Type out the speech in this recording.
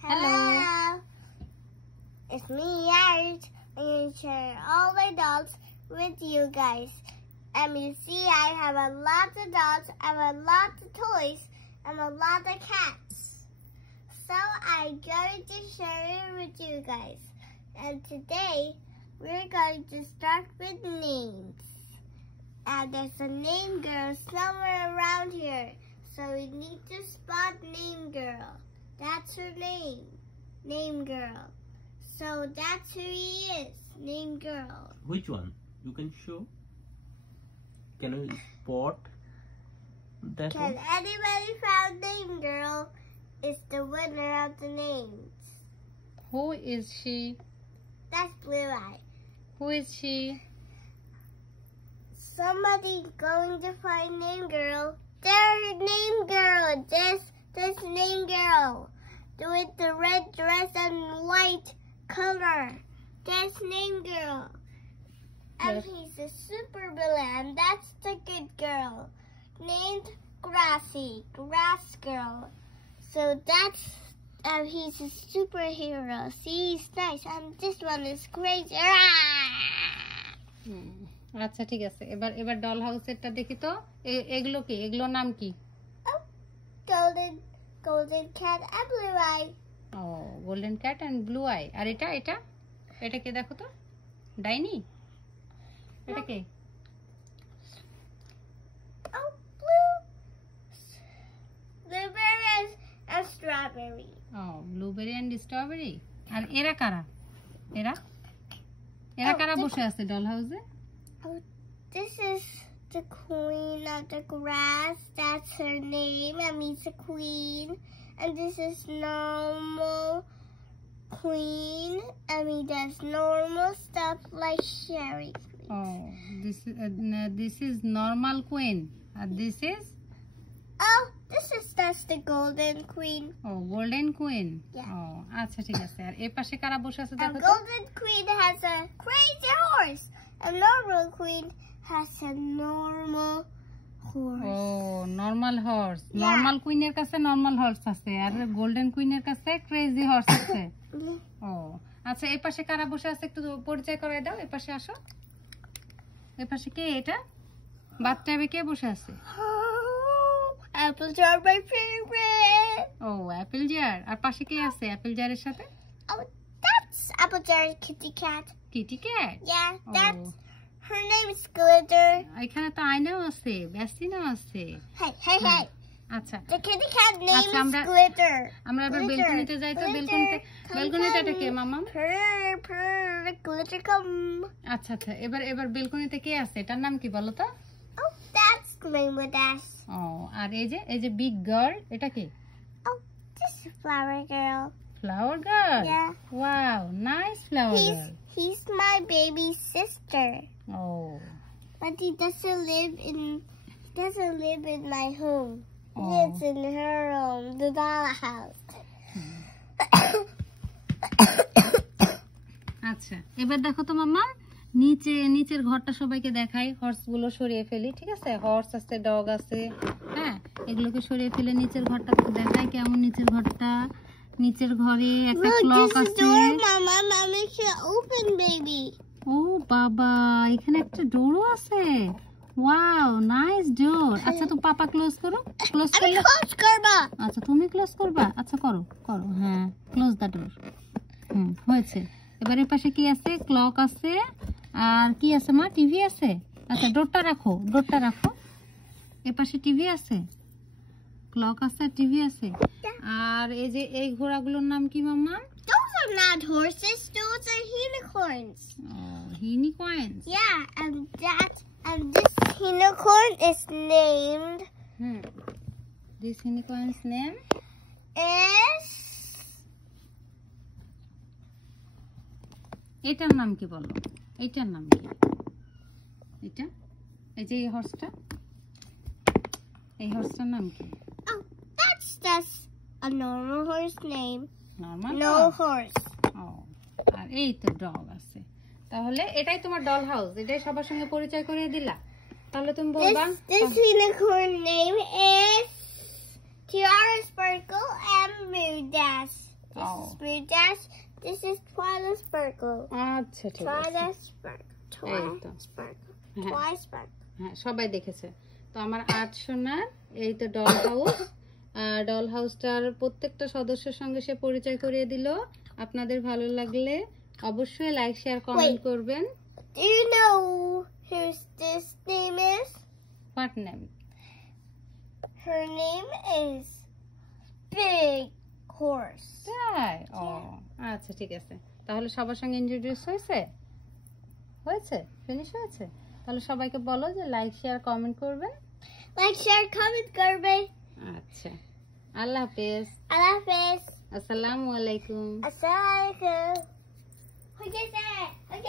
Hello. It's me, Art. I'm going to share all my dolls with you guys. And you see, I have a lot of dolls, I have a lot of toys, and a lot of cats. So I'm going to share it with you guys. And today, we're going to start with names. And there's a name girl somewhere around here. So we need to spot name girl. That's her name. Name girl. So that's who he is. Name girl. Which one? You can show? Can you spot that one? Can anybody found name girl is the winner of the names. Who is she? That's Blue Eye. Who is she? Somebody going to find name girl. There's name girl. This name girl. With the red dress and white color. That's name girl. And he's a super villain. That's the good girl. Named Grassy. Grass girl. So that's he's a superhero. See, he's nice. And this one is crazy. আচ্ছা ঠিক আছে এবার doll হাউসেরটা দেখি তো এগুলো কি এগুলোর নাম কি golden cat and blue eye ও golden cat and blue eye আর এটা কে দেখো তো ডাইনি এটা কে blueberry and strawberry blueberry and strawberry আর এরা কারা এরা কারা বসে আছে ডল হাউসে This is the queen of the grass. That's her name. That means the queen. And this is normal queen. I mean, that's normal stuff like Sherry Queen. Oh, this is normal queen. And this is? Oh, that's the golden queen. Oh, golden queen. Yeah. Oh, আচ্ছা ঠিক আছে আর এই পাশে কারা বসে আছে A দেখো তো golden queen has a crazy horse. A normal queen has a normal horse. Oh, normal horse. Normal queen এর কাছে normal horse আছে আর golden queen এর কাছে crazy horse আছে ও আচ্ছা এই পাশে কারা বসে আছে একটু পরিচয় করায় দাও এই পাশে আসো এই পাশে কে এটা বাথটাবে কে বসে আছে Apple jar my favorite. ও অ্যাপল জার আর পাশে কে আছে অ্যাপল জারের সাথে Oh, that's Apple jar kitty cat. Kitty cat Yeah, that's her name is Glitter. এখানে তো আয়নাও আছে ব্যাসিনও আছে Hey. আচ্ছা The kitty cat name আচ্ছা, is Glitter. আমরা এবার বেলকনিতে যাই তো বেলকনিতে এটা কে মামা Purr, glitter come. আচ্ছা এবার বেলকনিতে কে আছে এটার নাম কি বলো তো Oh, that's Rainbow Dash. ও আর এই যে বিগ গার্ল এটা কি Oh, this is Flower Girl. Flower girl Yeah. Wow nice flower girl He's my baby sister. Oh But he doesn't live in my home. He Oh. lives in her home, the dollhouse. আচ্ছা এবার দেখো তো মাম্মা নিচের ঘরটা সবাইকে দেখাই horse গুলো সরিয়ে ফেলি ঠিক আছে হর্স আছে ডগ আছে হ্যাঁ এগুলোকে সরিয়ে ফেলে নিচের ঘরটা দেখাই কেমন নিচের ঘরে একটা ক্লক আছে Mama, make it open, baby. ও বাবা এখানে একটা ডোরও আছে ওয়াও নাইস ডোর আচ্ছা তো পাপা ক্লোজ করো ক্লোজ করলে Close, Garba. আচ্ছা তুমি ক্লোজ করবা আচ্ছা করো হ্যাঁ ক্লোজ দ্য ডোর হয়েছে এবার এর পাশে কি আছে ক্লক আছে আর কি আছে মা টিভি আছে আচ্ছা ডোরটা রাখো এর পাশে টিভি আছে ক্লক আছে টিভি আছে আর এই যে এই ঘোড়াগুলোর নাম কি মাম্মা Those are not horses. Those are unicorns. Unicorns. Yeah, and this unicorn is named. This unicorn's name is. এটার নাম কি বলো এটার নাম কি এটা এই যে এই হর্সটার নাম কি Oh, that's a normal horse name. Normal No horse. ও আর এই তো ডগ আছে তাহলে এটাই তোমার ডল হাউস এটাই সবার সঙ্গে পরিচয় করিয়ে দিলা তাহলে তুমি বলবা This unicorn name is Speed Dash. This is Twilight Sparkle. আচ্ছা ঠিক আছে Twilight Sparkle. Twilight তো। Sparkle. হ্যাঁ। Twilight Sparkle. হ্যাঁ সবাই দেখেছে তো আমার 8 সোনার এই তো ডল হাউস ডল হাউসটার প্রত্যেকটা সদস্যের সঙ্গে সে পরিচয় করিয়ে দিল আপনাদের ভালো লাগলে অবশ্যই লাইক শেয়ার কমেন্ট Wait. করবেন Do you know who this name is? What name Her name is Big Horse. তাই ও আচ্ছা ঠিক আছে তাহলে সবার সঙ্গে ইন্ট্রোডিউস হয়েছে হয়েছে ফিনিশ হয়েছে তাহলে সবাইকে বলো যে লাইক শেয়ার কমেন্ট করবেন Like, share, comment, Garby. আচ্ছা আল্লাহ হাফেজ Allah Hafiz. আসসালামু আলাইকুম Assalamualaikum. Okay, sir. Okay.